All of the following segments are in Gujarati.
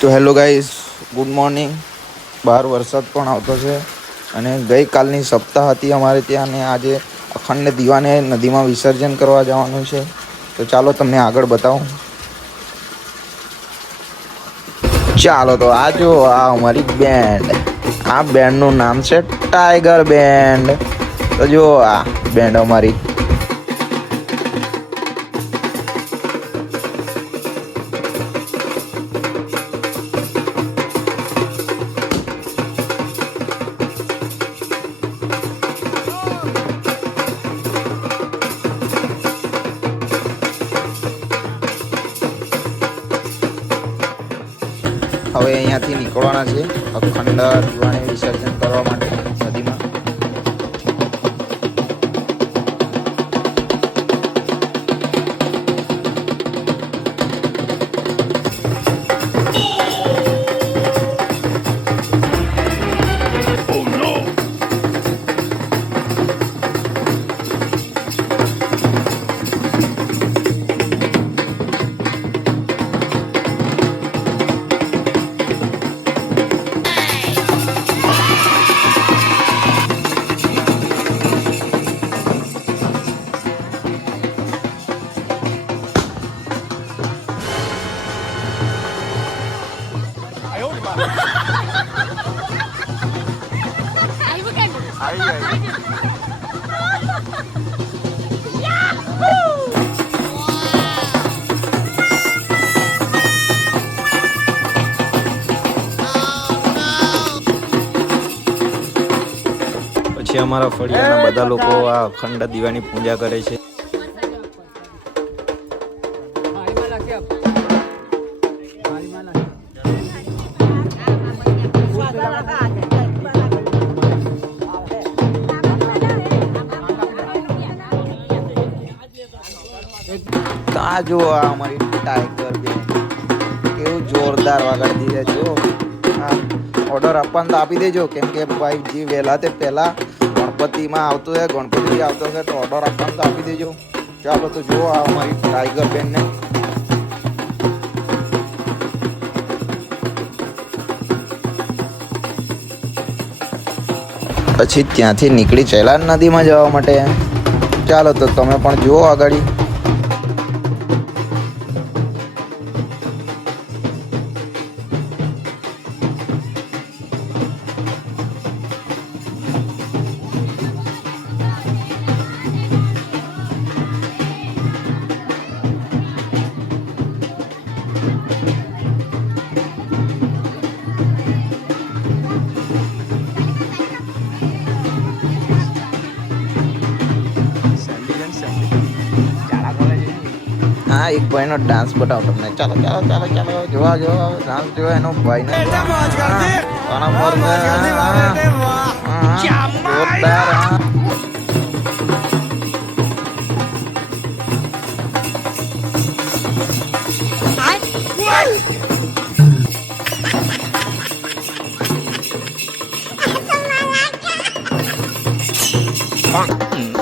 તો હેલો ગાઈસ, ગુડ મોર્નિંગ. બહાર વરસાદ પણ આવતો છે અને ગઈકાલની સપ્તાહ હતી અમારે ત્યાં, ને આજે અખંડ દીવાને નદીમાં વિસર્જન કરવા જવાનું છે. તો ચાલો તમને આગળ બતાવું. ચાલો તો આ જો આ અમારી બેન્ડ, આ બેન્ડનું નામ છે ટાઈગર બેન્ડ. તો જો આ બેન્ડ અમારી હવે અહીંયાથી નીકળવાના છે અખંડ દીવાને વિસર્જન કરવા માટે નદીમાં. પછી અમારા ફળિયાના બધા લોકો આ અખંડ દીવાની પૂજા કરે છે. આ જો આ અમારી ટાઈગર બેન કેવું જોરદાર વગાડી દીધા. જો હા, ઓર્ડર આપવાનું તો આપી દેજો, કેમ કે ભાઈ જે વહેલા તે પહેલા ગણપતિમાં આવતો છે, ગણપતિ આવતો છે, તો ઓર્ડર આપવાનું તો આપી દેજો. ચાલો તો જુઓ આ અમારી ટાઈગર બેનને. પછી ત્યાંથી નીકળી ચેલા નદીમાં જવા માટે. ચાલો તો તમે પણ જુઓ આગળ. હા, એક ભાઈનો ડાન્સ બતાવો તમને. ચાલો ચાલો ચાલો ચાલો, જોવા જોવા ડાન્સ જોવા એનો ભાઈને જોરદાર.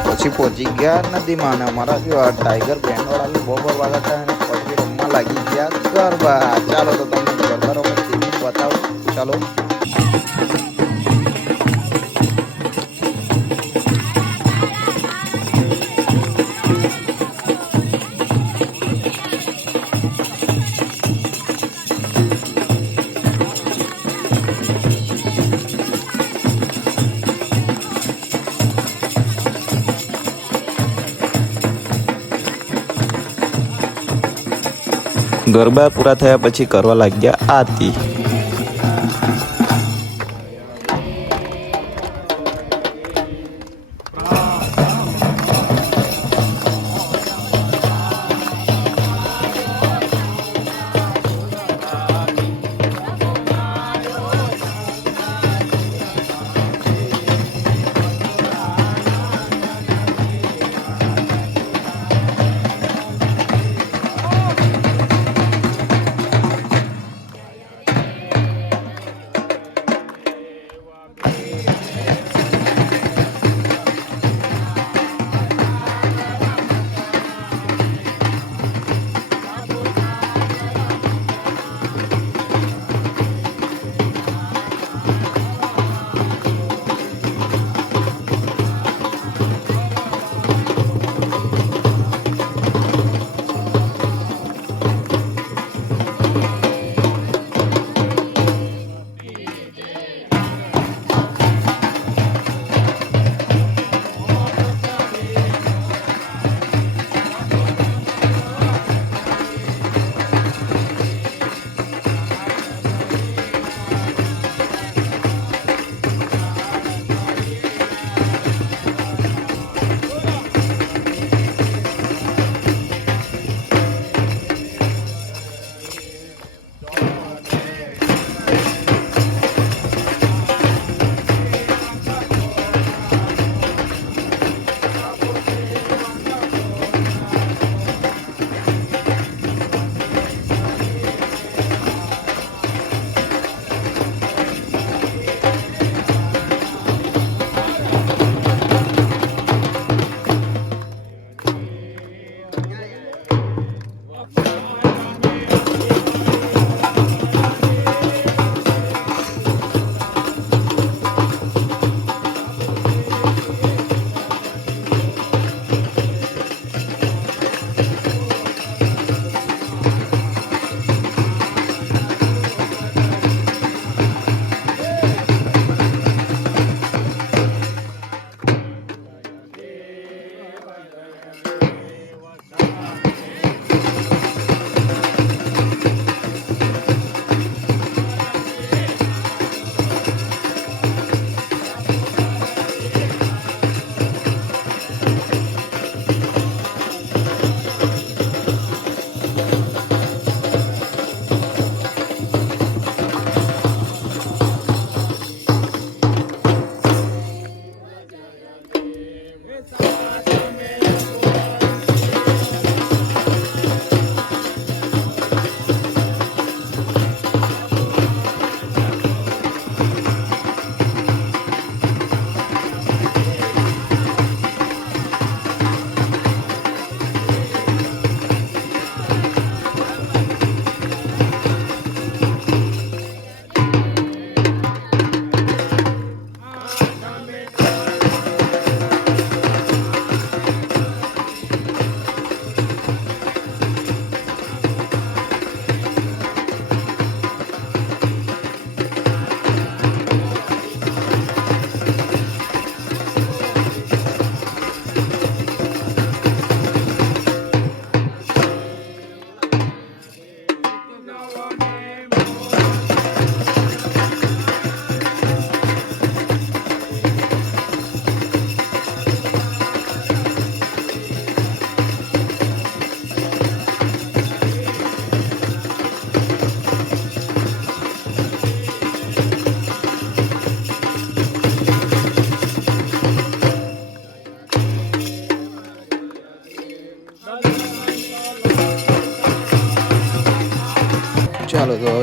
પછી પહોંચી ગયા નદીમાં, અને અમારા જો આ ટાઈગર બેન્ડ વાળા બહુ વાગતા અને પછી રમવા લાગી ગયા ગરબા. ચાલો તો તમને ગરબા રમવા બતાવો. ચાલો ગરબા પૂરા થયા પછી કરવા લાગ્યા આરતી.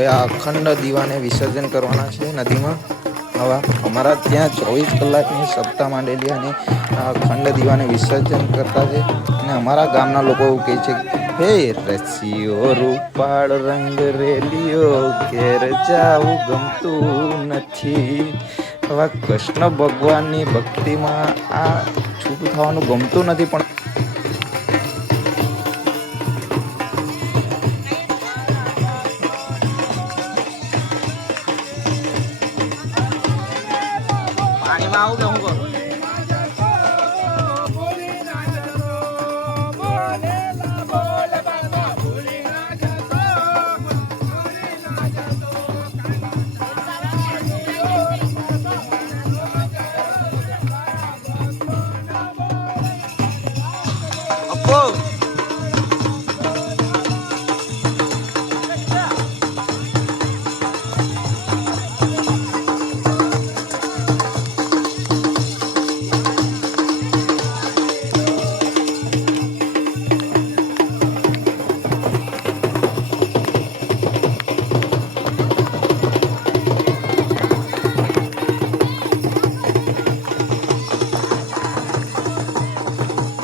હવે આ અખંડ દીવાને વિસર્જન કરવાના છે નદીમાં. હવે અમારા ત્યાં 24 કલાકની સપ્તાહ માંડેલી અને આ અખંડ દીવાને વિસર્જન કરતા છે. અને અમારા ગામના લોકો એવું કહે છે, હે રસિયો રૂપાળ રંગ રેલિયો ઘેર જાવું ગમતું નથી. હવે કૃષ્ણ ભગવાનની ભક્તિમાં આ છૂટું થવાનું ગમતું નથી. પણ પાણીમાં આવું કે હું કરું?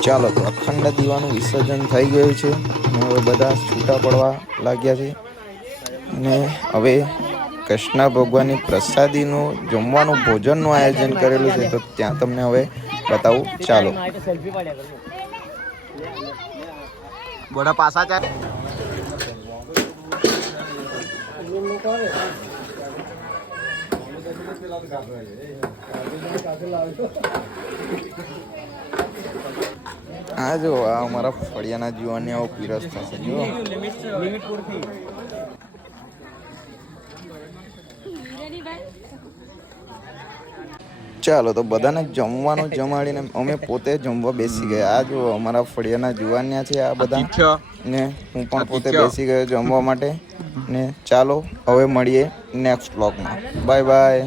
ચાલો, તો અખંડ દીવાનું વિસર્જન થઈ ગયું છે અને હવે બધા છૂટા પડવા લાગ્યા છે. અને હવે કૃષ્ણ ભગવાનની પ્રસાદીનું જમવાનું ભોજનનું આયોજન કરેલું છે, તો ત્યાં તમને હવે બતાવું. ચાલો, બોડા પાસા ચાલ. આ જો આ અમારા ફળિયાના જીવનને આવો પીરસ થશે. જો ચાલો, તો બધાને જમવાનું જમાડીને અમે પોતે જમવા બેસી ગયા. આ જો અમારા ફળિયાના જુવાનિયા છે આ બધા, ને હું પણ પોતે બેસી ગયો જમવા માટે. ને ચાલો હવે મળીએ નેક્સ્ટ વ્લોગમાં. Bye bye.